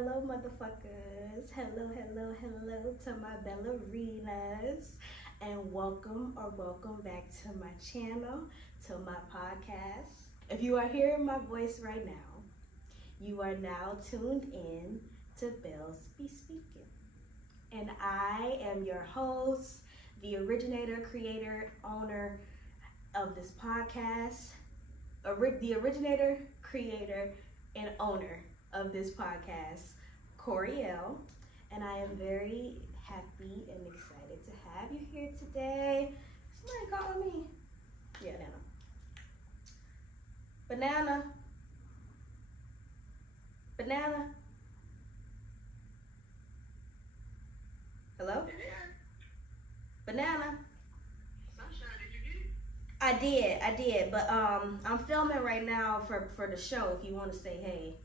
hello, motherfuckers. Hello to my ballerinas. And welcome back to my channel, to my podcast. If you are hearing my voice right now, you are now tuned in to Bells Be Speaking. And I am your host, the originator, creator, owner of this podcast, the originator, creator, and owner of this podcast, Coriel, and I am very happy and excited to have you here today. Somebody calling me? Yeah, Nana. Banana. Hello? Banana. I did, but I'm filming right now for the show. If you want to say hey.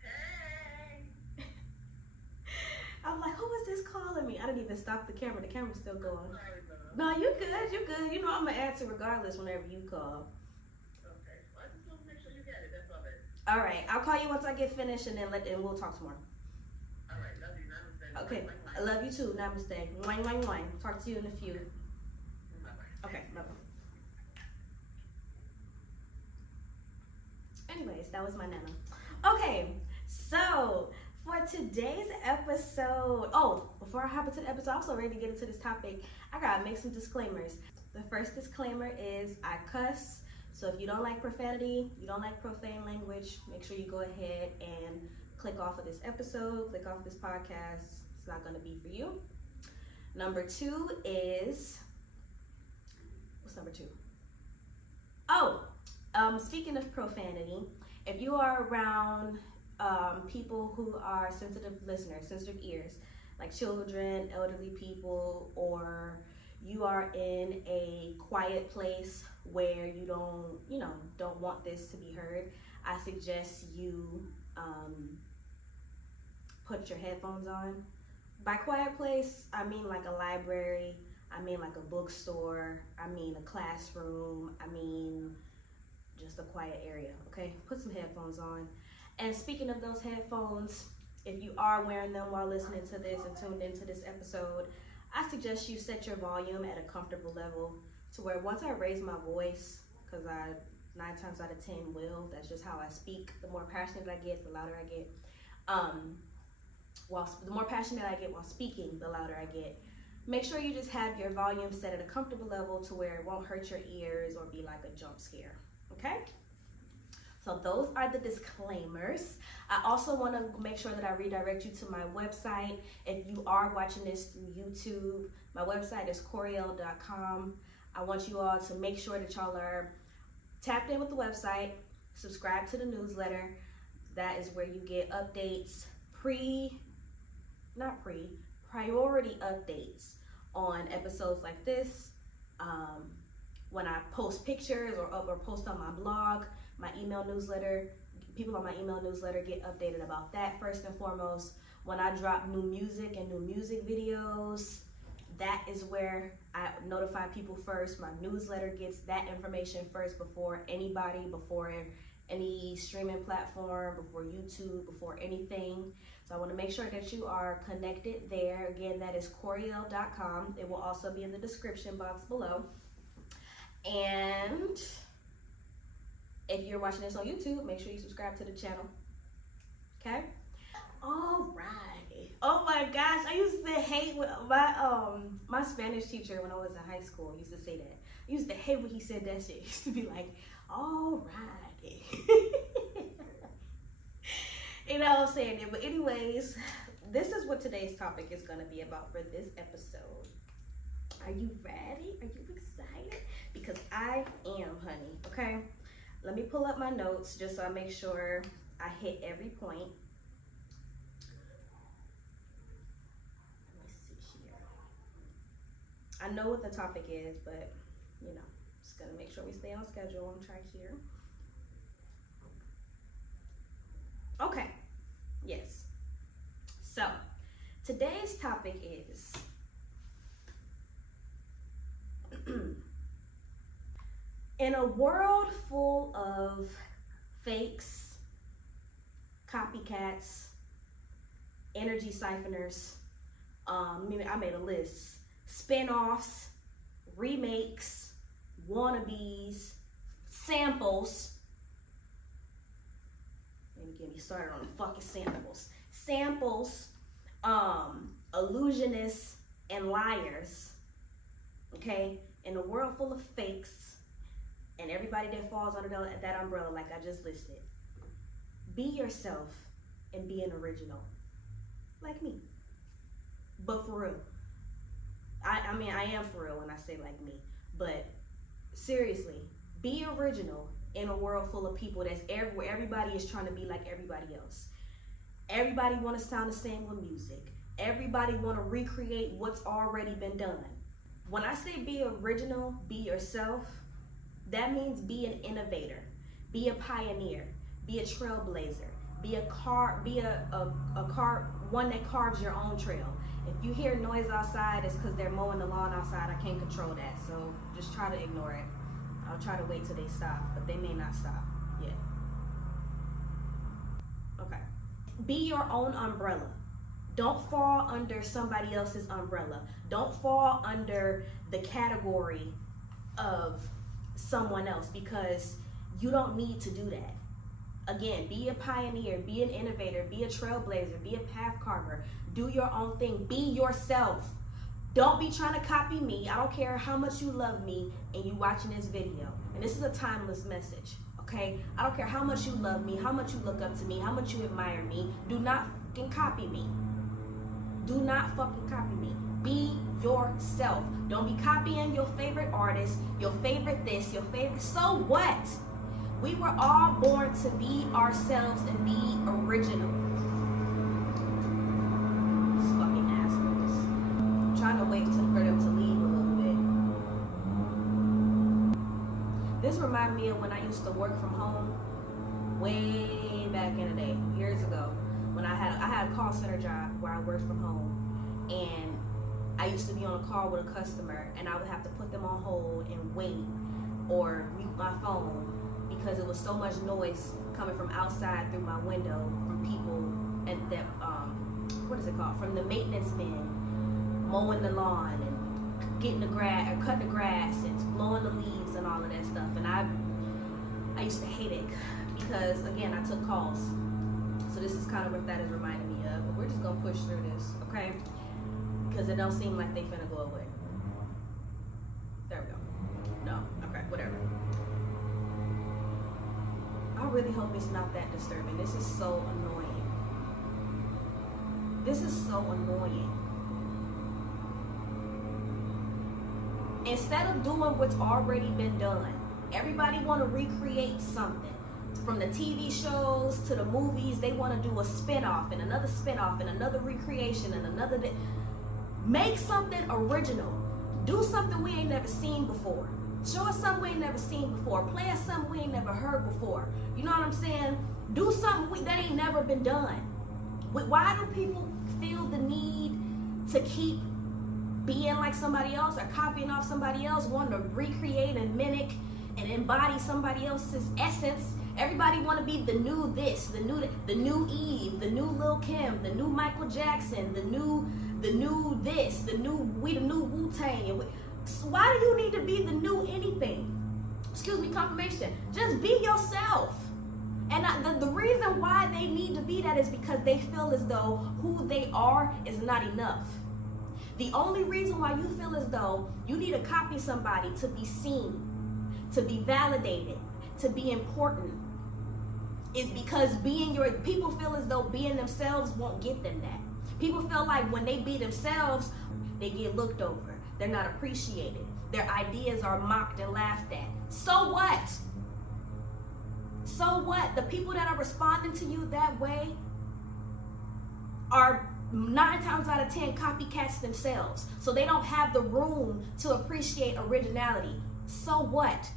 Hey. I'm like, who is this calling me? I didn't even stop the camera. The camera's still going. No, you good. You know I'm gonna answer regardless whenever you call. Okay. Well, I just want to make sure you get it. That's all that. All right, I'll call you once I get finished, and then we'll talk tomorrow. All right. Love you. Namaste. Okay. I love you too. Namaste. Mwah, mwah, mwah. Talk to you in a few. Bye-bye. Okay. Bye. Anyways, that was my nana. Okay, so for today's episode, before I hop into the episode, I'm also ready to get into this topic. I gotta make some disclaimers. The first disclaimer is I cuss, so if you don't like profanity, you don't like profane language, make sure you go ahead and click off of this episode, click off this podcast. It's not gonna be for you. Number two is, what's number two? Speaking of profanity, if you are around people who are sensitive listeners, sensitive ears, like children, elderly people, or you are in a quiet place where you don't want this to be heard, I suggest you put your headphones on. By quiet place, I mean like a library, I mean like a bookstore, I mean a classroom, I mean just a quiet area, okay? Put some headphones on. And speaking of those headphones, if you are wearing them while listening to this and tuned into this episode, I suggest you set your volume at a comfortable level to where once I raise my voice, because I 9 times out of 10 will, that's just how I speak. The more passionate I get, the louder I get. The more passionate I get while speaking, the louder I get. Make sure you just have your volume set at a comfortable level to where it won't hurt your ears or be like a jump scare. Okay, so those are the disclaimers. I also want to make sure that I redirect you to my website. If you are watching this through YouTube, my website is coriel.com. I want you all to make sure that y'all are tapped in with the website, subscribe to the newsletter. That is where you get updates, priority updates on episodes like this. When I post pictures or post on my blog, my email newsletter, people on my email newsletter get updated about that first and foremost. When I drop new music and new music videos, that is where I notify people first. My newsletter gets that information first before anybody, before any streaming platform, before YouTube, before anything. So I want to make sure that you are connected there. Again, that is coriel.com. It will also be in the description box below. And if you're watching this on YouTube, make sure you subscribe to the channel. Okay? All right. Oh my gosh, I used to hate when my Spanish teacher when I was in high school used to say that. I used to hate when he said that shit. He used to be like, all right. You know what I'm saying? But anyways, this is what today's topic is going to be about for this episode. Are you ready? Are you excited? Because I am, honey. Okay? Let me pull up my notes just so I make sure I hit every point. Let me see here. I know what the topic is, but, just going to make sure we stay on schedule and track here. Okay. Yes. So, today's topic is in a world full of fakes, copycats, energy siphoners, I made a list, spin-offs, remakes, wannabes, samples. Let me get me started on the fucking samples, illusionists and liars, okay? In a world full of fakes and everybody that falls under that umbrella like I just listed, be yourself and be an original, like me. But for real, I mean, I am for real when I say like me, but seriously, be original in a world full of people where everybody is trying to be like everybody else. Everybody want to sound the same with music. Everybody want to recreate what's already been done. When I say be original, be yourself, that means be an innovator, be a pioneer, be a trailblazer, be one that carves your own trail. If you hear noise outside, it's because they're mowing the lawn outside. I can't control that, so just try to ignore it. I'll try to wait till they stop, but they may not stop yet. Okay. Be your own umbrella. Don't fall under somebody else's umbrella. Don't fall under the category of someone else, because you don't need to do that. Again, be a pioneer, be an innovator, be a trailblazer, be a path carver. Do your own thing. Be yourself. Don't be trying to copy me. I don't care how much you love me and you watching this video. And this is a timeless message, okay? I don't care how much you love me, how much you look up to me, how much you admire me. Do not fucking copy me. Do not fucking copy me. Be yourself. Don't be copying your favorite artist, your favorite this, your favorite. So what? We were all born to be ourselves and be original. These fucking assholes. I'm trying to wait for them to leave a little bit. This reminded me of when I used to work from home way back in the day, years ago. When I had a call center job where I worked from home, and I used to be on a call with a customer, and I would have to put them on hold and wait or mute my phone because it was so much noise coming from outside through my window from people and that from the maintenance men mowing the lawn and getting the grass or cutting the grass and blowing the leaves and all of that stuff. And I used to hate it because, again, I took calls. So this is kind of what that is reminding me of. But we're just gonna push through this, okay? Because it don't seem like they finna go away. There we go. No, okay, whatever. I really hope it's not that disturbing. This is so annoying. This is so annoying. Instead of doing what's already been done, everybody want to recreate something. From the TV shows to the movies, they want to do a spin-off and another spin-off and another recreation and another. Make something original. Do something we ain't never seen before. Show us something we ain't never seen before. Play us something we ain't never heard before. You know what I'm saying? Do something that ain't never been done. Why do people feel the need to keep being like somebody else or copying off somebody else, wanting to recreate and mimic and embody somebody else's essence? Everybody want to be the new this, the new Eve, the new Lil Kim, the new Michael Jackson, the new this, the new Wu-Tang. So why do you need to be the new anything? Excuse me, confirmation. Just be yourself. And the reason why they need to be that is because they feel as though who they are is not enough. The only reason why you feel as though you need to copy somebody to be seen, to be validated, to be important, is because people feel as though being themselves won't get them that. People feel like when they be themselves, they get looked over. They're not appreciated. Their ideas are mocked and laughed at. So what? So what? The people that are responding to you that way are 9 times out of 10 copycats themselves. So they don't have the room to appreciate originality. So what?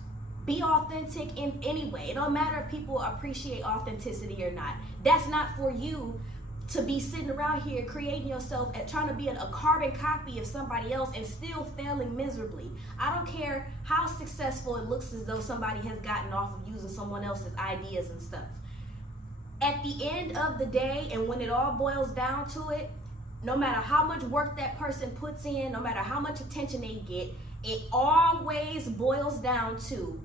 Be authentic in any way. It don't matter if people appreciate authenticity or not. That's not for you to be sitting around here creating yourself and trying to be a carbon copy of somebody else and still failing miserably. I don't care how successful it looks as though somebody has gotten off of using someone else's ideas and stuff. At the end of the day, and when it all boils down to it, no matter how much work that person puts in, no matter how much attention they get, it always boils down to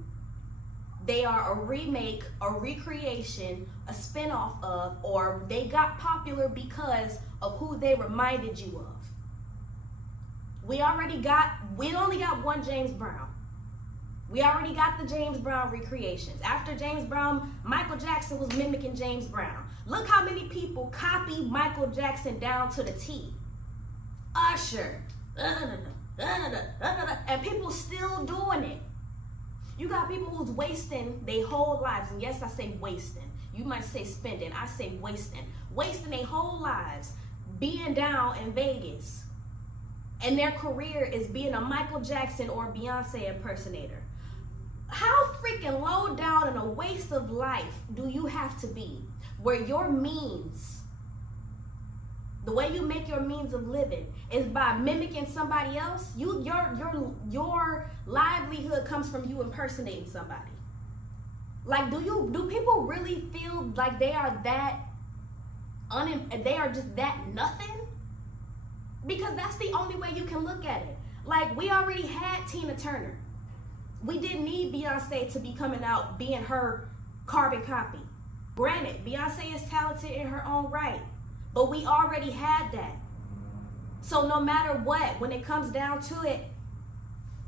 they are a remake, a recreation, a spinoff of, or they got popular because of who they reminded you of. We only got one James Brown. We already got the James Brown recreations. After James Brown, Michael Jackson was mimicking James Brown. Look how many people copy Michael Jackson down to the T. Usher, and people still doing it. You got people who's wasting their whole lives, and yes, I say wasting. You might say spending, I say wasting. Wasting their whole lives being down in Vegas. And their career is being a Michael Jackson or Beyonce impersonator. How freaking low down and a waste of life do you have to be where your means, the way you make your means of living is by mimicking somebody else? Your livelihood comes from you impersonating somebody. Like, do people really feel like they are just that nothing? Because that's the only way you can look at it. Like, we already had Tina Turner. We didn't need Beyonce to be coming out being her carbon copy. Granted, Beyonce is talented in her own right, but we already had that. So no matter what, when it comes down to it,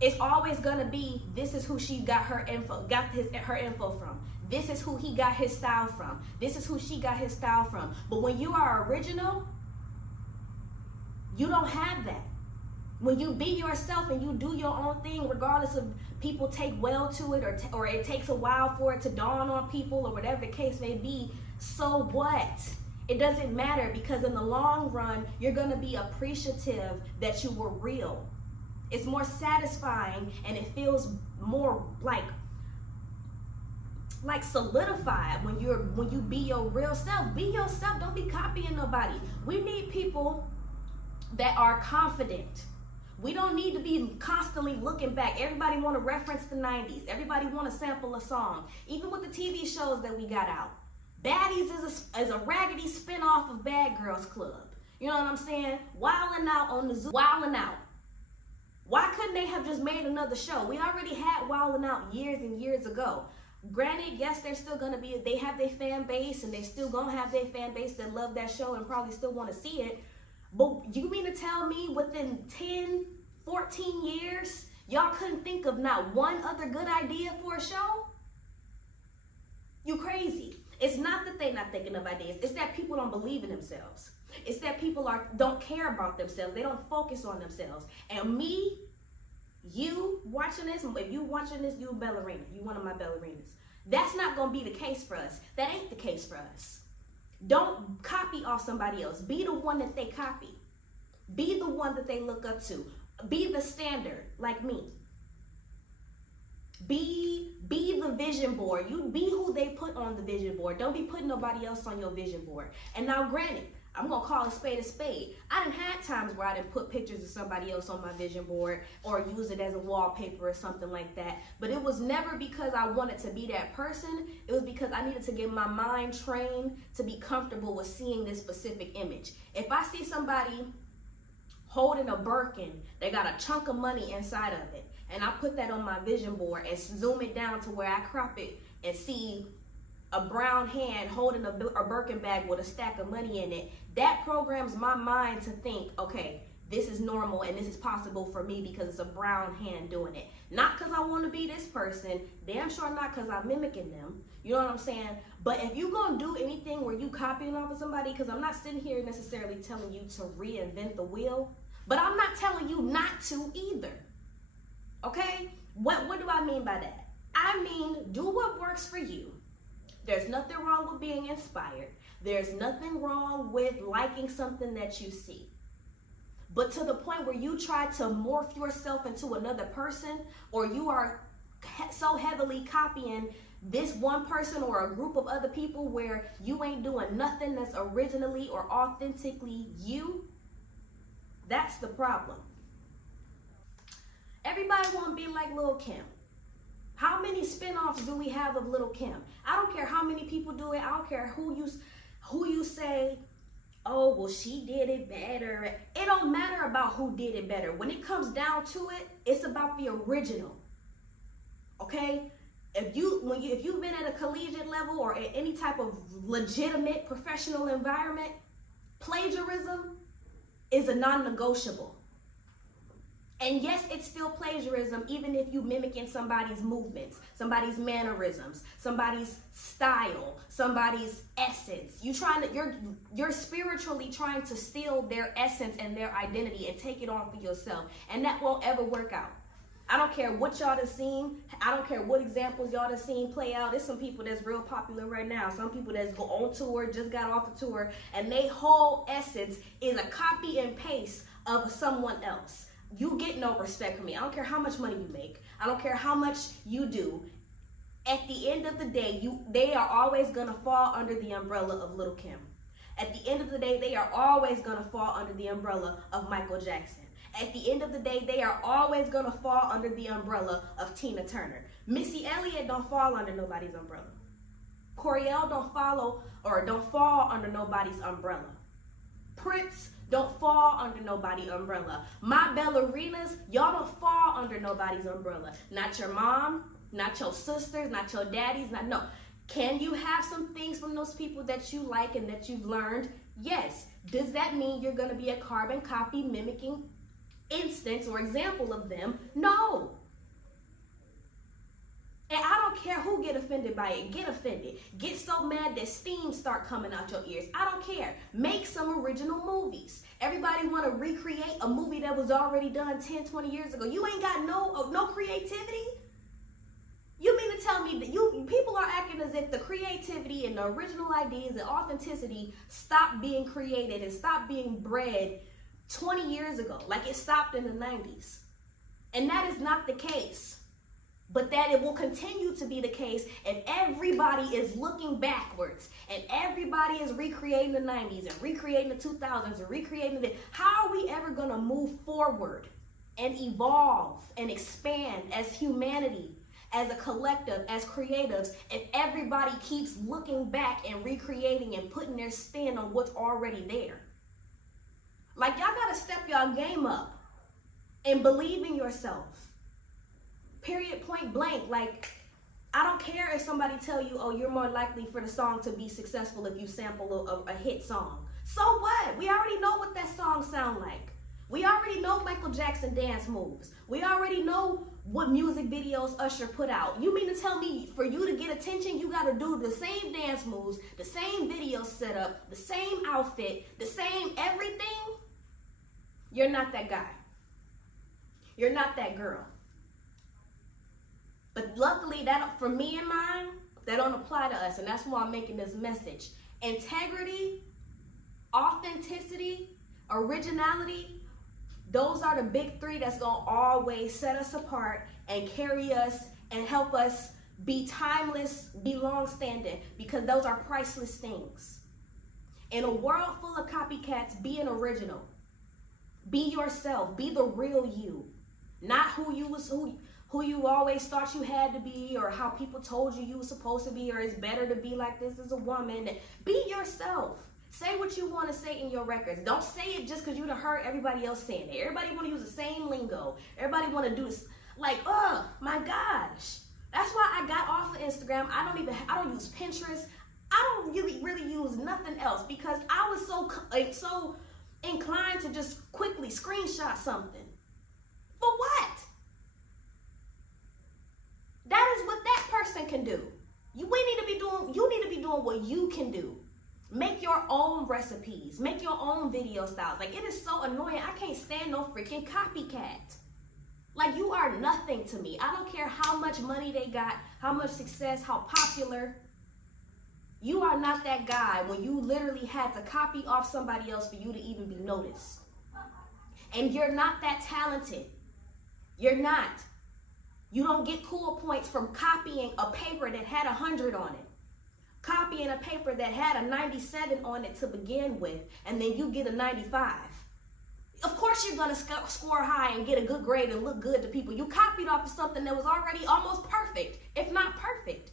it's always gonna be, this is who she got her info from. This is who he got his style from. This is who she got his style from. But when you are original, you don't have that. When you be yourself and you do your own thing, regardless of people take well to it or it takes a while for it to dawn on people or whatever the case may be, so what? It doesn't matter, because in the long run, you're going to be appreciative that you were real. It's more satisfying and it feels more like solidified when you be your real self. Be yourself. Don't be copying nobody. We need people that are confident. We don't need to be constantly looking back. Everybody want to reference the 90s. Everybody want to sample a song. Even with the TV shows that we got out. Baddies is a raggedy spinoff of Bad Girls Club. You know what I'm saying? Wildin' Out on the Zoo. Wildin' Out. Why couldn't they have just made another show? We already had Wildin' Out years and years ago. Granted, yes, they're still going to be, they have their fan base, and they still going to have their fan base that love that show and probably still want to see it. But you mean to tell me within 10, 14 years, y'all couldn't think of not one other good idea for a show? You crazy. It's not that they're not thinking of ideas. It's that people don't believe in themselves. It's that people don't care about themselves. They don't focus on themselves. And me, you watching this, if you watching this, you a ballerina. You one of my ballerinas. That's not going to be the case for us. That ain't the case for us. Don't copy off somebody else. Be the one that they copy. Be the one that they look up to. Be the standard, like me. Be the vision board. You be who they put on the vision board. Don't be putting nobody else on your vision board. And now, granted, I'm going to call a spade a spade. I done had times where I done put pictures of somebody else on my vision board or use it as a wallpaper or something like that. But it was never because I wanted to be that person. It was because I needed to get my mind trained to be comfortable with seeing this specific image. If I see somebody holding a Birkin, they got a chunk of money inside of it, and I put that on my vision board and zoom it down to where I crop it and see a brown hand holding a Birkin bag with a stack of money in it, that programs my mind to think, okay, this is normal and this is possible for me because it's a brown hand doing it. Not because I want to be this person, damn sure not because I'm mimicking them. You know what I'm saying? But if you gonna do anything where you copying off of somebody, because I'm not sitting here necessarily telling you to reinvent the wheel, but I'm not telling you not to either. Okay? What do I mean by that? I mean, do what works for you. There's nothing wrong with being inspired. There's nothing wrong with liking something that you see. But to the point where you try to morph yourself into another person, or you are so heavily copying this one person or a group of other people where you ain't doing nothing that's originally or authentically you, that's the problem. Everybody want to be like Lil' Kim. How many spinoffs do we have of Little Kim? I don't care how many people do it. I don't care who you say, oh, well, she did it better. It don't matter about who did it better. When it comes down to it, it's about the original. Okay? If you've been at a collegiate level or at any type of legitimate professional environment, plagiarism is a non-negotiable. And yes, it's still plagiarism, even if you mimicking somebody's movements, somebody's mannerisms, somebody's style, somebody's essence. You're spiritually trying to steal their essence and their identity and take it on for yourself. And that won't ever work out. I don't care what y'all done seen. I don't care what examples y'all done seen play out. There's some people that's real popular right now. Some people that's go on tour, just got off a tour, and their whole essence is a copy and paste of someone else. You get no respect from me. I don't care how much money you make. I don't care how much you do. At the end of the day, they are always going to fall under the umbrella of Little Kim. At the end of the day, they are always going to fall under the umbrella of Michael Jackson. At the end of the day, they are always going to fall under the umbrella of Tina Turner. Missy Elliott don't fall under nobody's umbrella. Coriel don't fall under nobody's umbrella. Prince don't fall under nobody's umbrella. My ballerinas, y'all don't fall under nobody's umbrella. Not your mom, not your sisters, not your daddies, no. Can you have some things from those people that you like and that you've learned? Yes. Does that mean you're going to be a carbon copy mimicking instance or example of them? No. And I don't care who get offended by it. Get offended. Get so mad that steam start coming out your ears. I don't care. Make some original movies. Everybody want to recreate a movie that was already done 10, 20 years ago. You ain't got no creativity? You mean to tell me that people are acting as if the creativity and the original ideas and authenticity stopped being created and stopped being bred 20 years ago, like it stopped in the 90s. And that is not the case. But that it will continue to be the case, and everybody is looking backwards, and everybody is recreating the 90s and recreating the 2000s and recreating the... How are we ever going to move forward and evolve and expand as humanity, as a collective, as creatives, if everybody keeps looking back and recreating and putting their spin on what's already there? Like, y'all got to step y'all game up and believe in yourself. Period, point blank. Like, I don't care if somebody tell you, oh, you're more likely for the song to be successful if you sample a hit song. So what? We already know what that song sound like. We already know Michael Jackson dance moves. We already know what music videos Usher put out. You mean to tell me for you to get attention, you got to do the same dance moves, the same video setup, the same outfit, the same everything? You're not that guy. You're not that girl. But luckily, that for me and mine, that don't apply to us. And that's why I'm making this message. Integrity, authenticity, originality, those are the big three that's going to always set us apart and carry us and help us be timeless, be long-standing, because those are priceless things. In a world full of copycats, be an original. Be yourself. Be the real you. Not who you always thought you had to be, or how people told you were supposed to be, or it's better to be like this as a woman. Be yourself. Say what you want to say in your records. Don't say it just because you done heard everybody else saying it. Everybody want to use the same lingo. Everybody want to do this. Like, oh my gosh. That's why I got off of Instagram. I don't use Pinterest. I don't really use nothing else, because I was so inclined to just quickly screenshot something. For what? That is what that person can do. You need to be doing what you can do. Make your own recipes. Make your own video styles. Like, it is so annoying. I can't stand no freaking copycat. Like, you are nothing to me. I don't care how much money they got, how much success, how popular. You are not that guy when you literally had to copy off somebody else for you to even be noticed. And you're not that talented. You're not. You don't get cool points from copying a paper that had 100 on it. Copying a paper that had a 97 on it to begin with, and then you get a 95. Of course you're you're going to score high and get a good grade and look good to people. You copied off of something that was already almost perfect, if not perfect.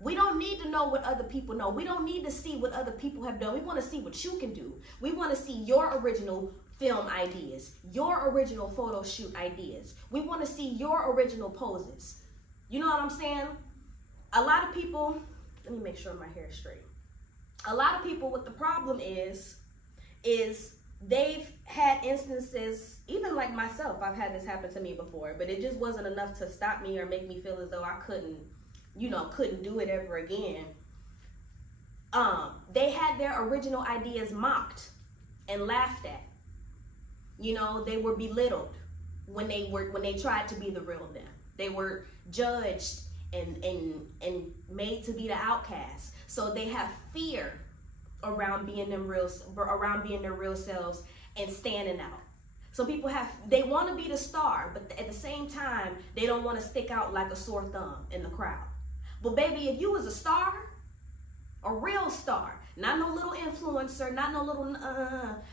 We don't need to know what other people know. We don't need to see what other people have done. We want to see what you can do. We want to see your original film ideas, your original photo shoot ideas. We want to see your original poses. You know what I'm saying? A lot of people, let me make sure my hair is straight. A lot of people, what the problem is they've had instances, even like myself, I've had this happen to me before, but it just wasn't enough to stop me or make me feel as though I couldn't do it ever again. They had their original ideas mocked and laughed at. They were belittled when they tried to be the real them. They were judged and made to be the outcast. So they have fear around being their real selves and standing out. So people they want to be the star, but at the same time, they don't want to stick out like a sore thumb in the crowd. But baby, if you was a star, a real star, not no little influencer, not no little,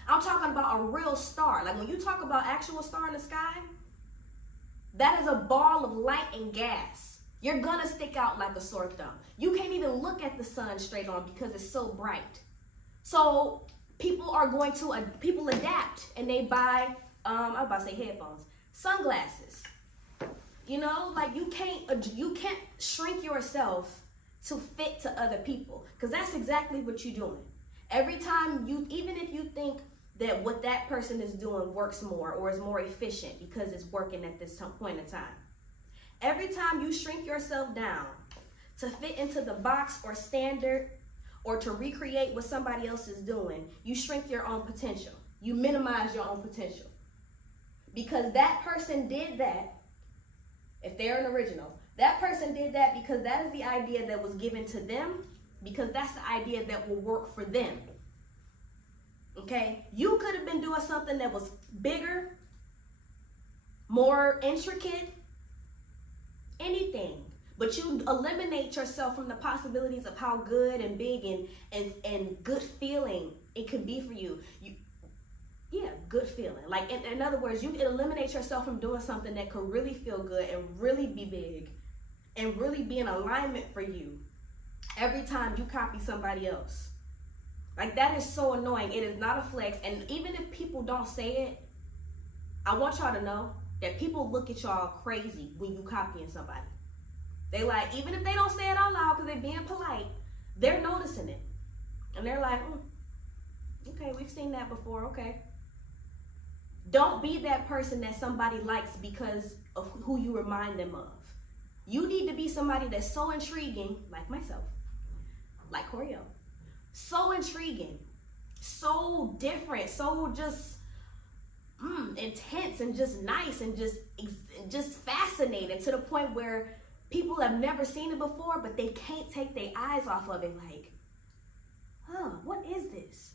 I'm talking about a real star. Like when you talk about actual star in the sky, that is a ball of light and gas. You're gonna stick out like a sore thumb. You can't even look at the sun straight on because it's so bright. So people adapt and they buy, I was about to say headphones, sunglasses. Like you can't shrink yourself to fit to other people, because that's exactly what you're doing. Every time even if you think that what that person is doing works more or is more efficient because it's working at this point in time, every time you shrink yourself down to fit into the box or standard or to recreate what somebody else is doing, you shrink your own potential. You minimize your own potential. Because that person did that, if they're an original, that person did that because that is the idea that was given to them, because that's the idea that will work for them. Okay? You could have been doing something that was bigger, more intricate, anything. But you eliminate yourself from the possibilities of how good and big and good feeling it could be for you. Good feeling. Like in other words, you can eliminate yourself from doing something that could really feel good and really be big and really be in alignment for you every time you copy somebody else. Like that is so annoying. It is not a flex. And even if people don't say it, I want y'all to know that people look at y'all crazy when you copying somebody. They like, even if they don't say it out loud because they're being polite, they're noticing it. And they're like, okay, we've seen that before, okay. Don't be that person that somebody likes because of who you remind them of. You need to be somebody that's so intriguing, like myself, like Corio. So intriguing, so different, so just intense and just nice and just fascinating to the point where people have never seen it before, but they can't take their eyes off of it. Like, what is this?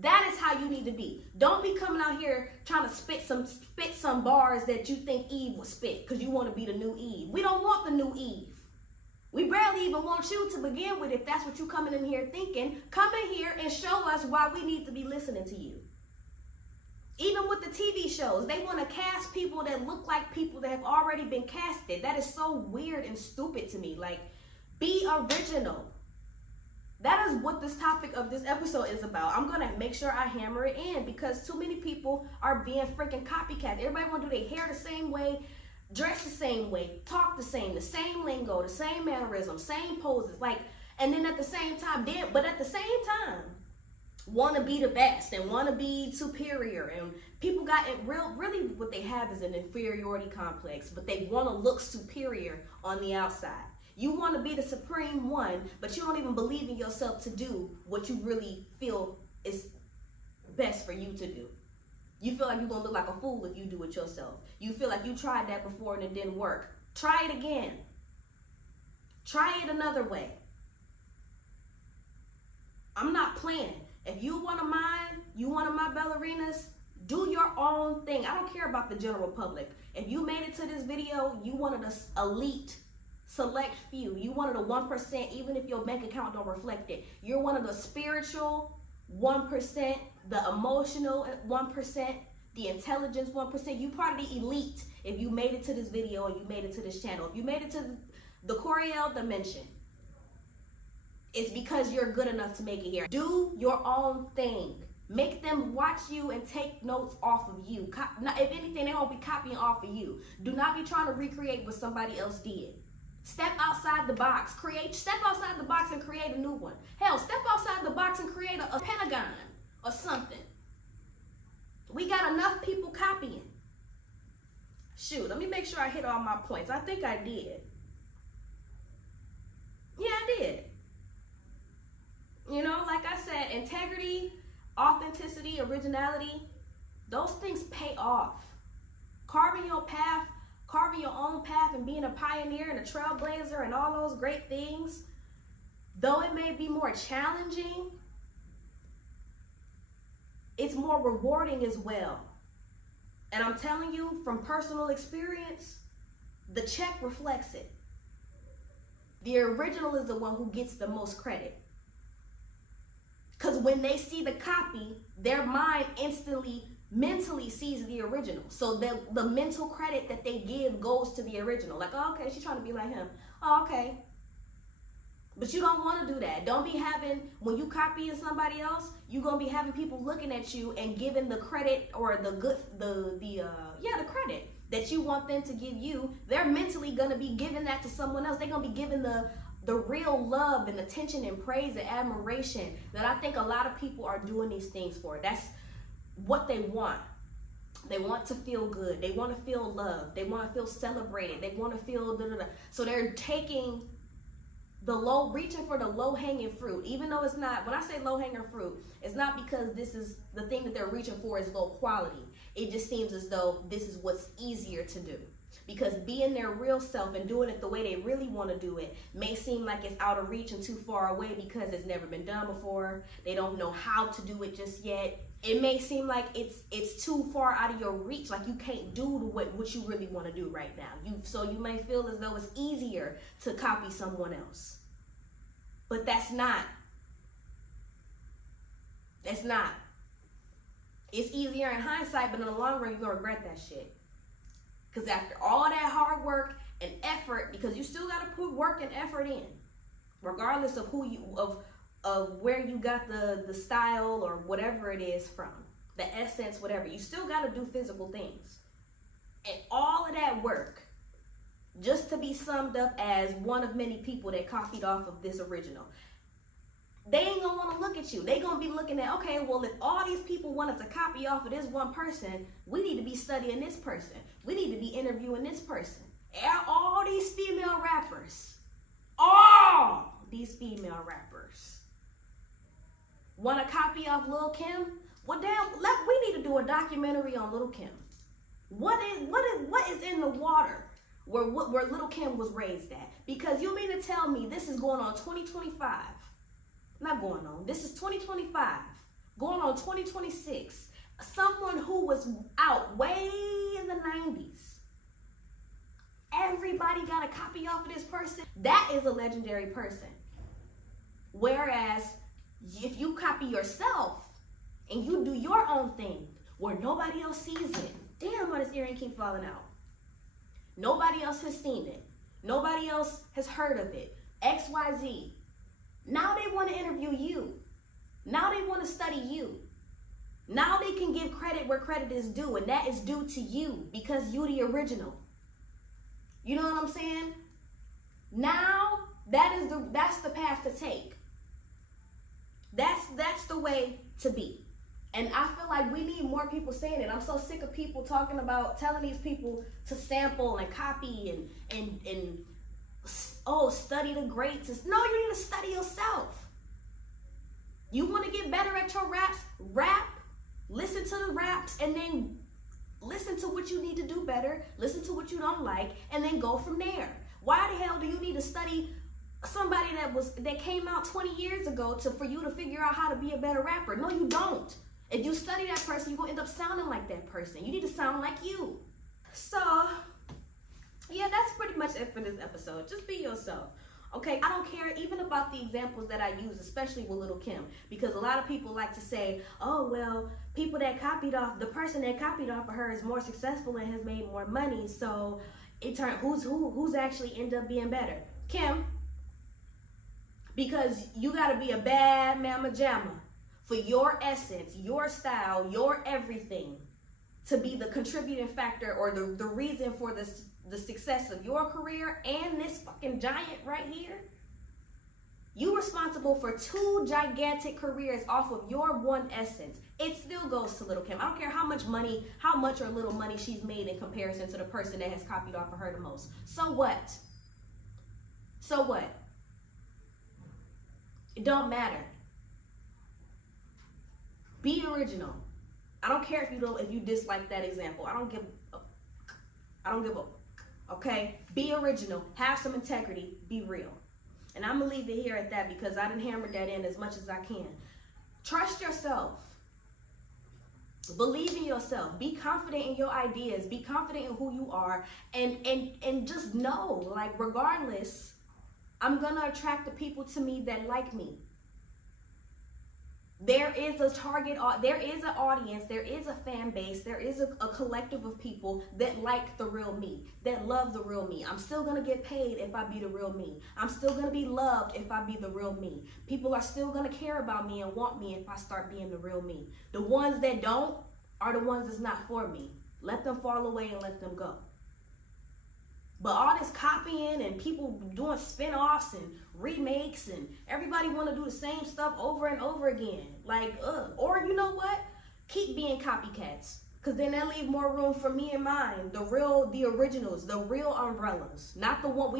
That is how you need to be. Don't be coming out here trying to spit some bars that you think Eve would spit because you want to be the new Eve. We don't want the new Eve. We barely even want you to begin with. If that's what you coming in here thinking, come in here and show us why we need to be listening to you. Even with the TV shows, they want to cast people that look like people that have already been casted. That is so weird and stupid to me. Like, be original. That is what this topic of this episode is about. I'm going to make sure I hammer it in because too many people are being freaking copycats. Everybody want to do their hair the same way, dress the same way, talk the same lingo, the same mannerisms, same poses. Like, and then at the same time, want to be the best and want to be superior. And people got it really what they have is an inferiority complex, but they want to look superior on the outside. You want to be the supreme one, but you don't even believe in yourself to do what you really feel is best for you to do. You feel like you're going to look like a fool if you do it yourself. You feel like you tried that before and it didn't work. Try it again. Try it another way. I'm not playing. If you one of mine, you one of my ballerinas, do your own thing. I don't care about the general public. If you made it to this video, you one of the elite select few. You one of the 1%, even if your bank account don't reflect it. You're one of the spiritual 1%, the emotional 1%, the intelligence 1%. You part of the elite if you made it to this video or you made it to this channel. If you made it to the Coriel dimension, it's because you're good enough to make it here. Do your own thing. Make them watch you and take notes off of you. If anything, they won't be copying off of you. Do not be trying to recreate what somebody else did. Step outside the box. Step outside the box and create a new one. Hell, step outside the box and create a Pentagon or something. We got enough people copying. Shoot, let me make sure I hit all my points. I think I did. Yeah, I did. You know, like I said, integrity, authenticity, originality, those things pay off. Carving your path, carving your own path and being a pioneer and a trailblazer and all those great things, though it may be more challenging, it's more rewarding as well. And I'm telling you from personal experience, the check reflects it. The original is the one who gets the most credit. Because when they see the copy, their mind instantly, mentally sees the original. So the mental credit that they give goes to the original. Like, oh, okay, she's trying to be like him. Oh, okay. But you don't want to do that. Don't be having, when you copying somebody else, you're going to be having people looking at you and giving the credit or the credit that you want them to give you. They're mentally going to be giving that to someone else. They're going to be giving the real love and attention and praise and admiration that I think a lot of people are doing these things for. That's what they want. They want to feel good. They want to feel loved. They want to feel celebrated. They want to feel So they're taking reaching for the low-hanging fruit. Even though it's not, when I say low-hanging fruit, it's not because this is the thing that they're reaching for is low quality. It just seems as though this is what's easier to do. Because being their real self and doing it the way they really want to do it may seem like it's out of reach and too far away because it's never been done before. They don't know how to do it just yet. It may seem like it's too far out of your reach, like you can't do what you really want to do right now. So you may feel as though it's easier to copy someone else. But that's not. That's not. It's easier in hindsight, but in the long run, you're going to regret that shit. Because after all that hard work and effort, because you still got to put work and effort in, regardless of of where you got the style or whatever it is from, the essence, whatever, you still got to do physical things. And all of that work, just to be summed up as one of many people that copied off of this original. They ain't gonna want to look at you. They gonna be looking at, okay, well, if all these people wanted to copy off of this one person, we need to be studying this person. We need to be interviewing this person. All these female rappers, want to copy off Lil' Kim? Well, damn, we need to do a documentary on Lil' Kim. What is in the water where Lil' Kim was raised at? Because you mean to tell me this is going on 2025? Not going on. This is 2025. Going on 2026. Someone who was out way in the 90s. Everybody got a copy off of this person. That is a legendary person. Whereas if you copy yourself and you do your own thing where nobody else sees it. Damn, why this earring keep falling out? Nobody else has seen it. Nobody else has heard of it. XYZ. Now they want to interview you. Now they want to study you. Now they can give credit where credit is due, and that is due to you because you the original. You know what I'm saying? Now that's the path to take. That's the way to be. And I feel like we need more people saying it. I'm so sick of people talking about telling these people to sample and copy and study the greats. No, you need to study yourself. You want to get better at your raps? Rap, listen to the raps, and then listen to what you need to do better, listen to what you don't like, and then go from there. Why the hell do you need to study somebody that came out 20 years ago for you to figure out how to be a better rapper? No, you don't. If you study that person, you're going to end up sounding like that person. You need to sound like you. So, yeah, that's pretty much it for this episode. Just be yourself. Okay, I don't care even about the examples that I use, especially with Little Kim, because a lot of people like to say, oh, well, people that copied off, the person that copied off of her is more successful and has made more money, so it turned, who's actually end up being better? Kim, because you gotta be a bad mama jamma for your essence, your style, your everything to be the contributing factor or the reason for the success of your career and this fucking giant right here. You responsible for 2 gigantic careers off of your one essence. It still goes to Little Kim. I don't care how much money, how much or little money she's made in comparison to the person that has copied off of her the most. So what? So what? It don't matter. Be original. I don't care if you dislike that example. I don't give a okay? Be original. Have some integrity. Be real. And I'm gonna leave it here at that because I done hammered that in as much as I can. Trust yourself. Believe in yourself. Be confident in your ideas. Be confident in who you are. And just know, like, regardless, I'm gonna attract the people to me that like me. There is a target, there is an audience, there is a fan base, there is a collective of people that like the real me, that love the real me. I'm still gonna get paid if I be the real me. I'm still gonna be loved if I be the real me. People are still gonna care about me and want me if I start being the real me. The ones that don't are the ones that's not for me. Let them fall away and let them go. But all this copying and people doing spin-offs and remakes and everybody want to do the same stuff over and over again. Like, or you know what? Keep being copycats. Because then that leave more room for me and mine. The originals, the real umbrellas. We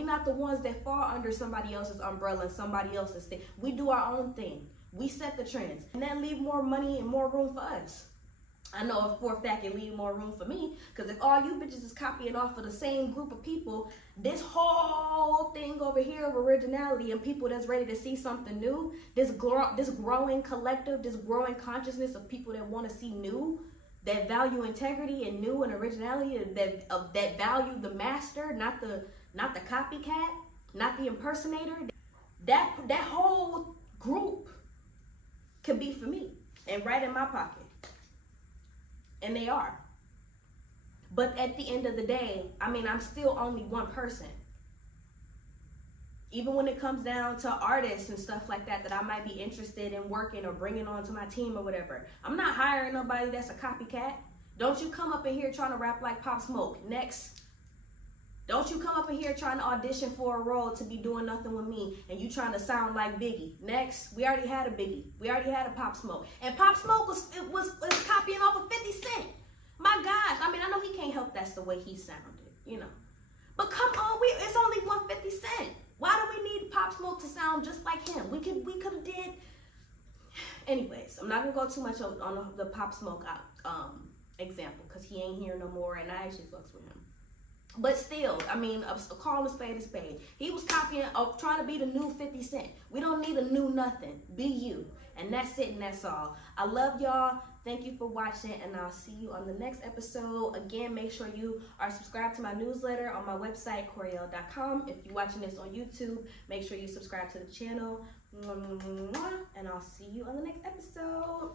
not the ones that fall under somebody else's umbrella and somebody else's thing. We do our own thing. We set the trends. And that leave more money and more room for us. I know for a fact it leave more room for me, because if all you bitches is copying off of the same group of people, this whole thing over here of originality and people that's ready to see something new, this growing collective, this growing consciousness of people that want to see new, that value integrity and new and originality, that value the master, not the copycat, not the impersonator, that whole group could be for me and right in my pocket. And they are. But at the end of the day, I mean, I'm still only one person. Even when it comes down to artists and stuff like that I might be interested in working or bringing onto my team or whatever, I'm not hiring nobody that's a copycat. Don't you come up in here trying to rap like Pop Smoke. Next. Don't you come up in here trying to audition for a role to be doing nothing with me and you trying to sound like Biggie. Next. We already had a Biggie. We already had a Pop Smoke. And Pop Smoke was copying off of 50 Cent. My gosh. I mean, I know he can't help that's the way he sounded, you know. But come on, it's only 150 Cent. Why do we need Pop Smoke to sound just like him? We could have did. Anyways, I'm not gonna go too much on the Pop Smoke example because he ain't here no more and I actually fucks with him. But still, I mean, call a spade a spade. He was copying, trying to be the new 50 Cent. We don't need a new nothing. Be you. And that's it and that's all. I love y'all. Thank you for watching and I'll see you on the next episode. Again, make sure you are subscribed to my newsletter on my website, coriel.com. If you're watching this on YouTube, make sure you subscribe to the channel. And I'll see you on the next episode.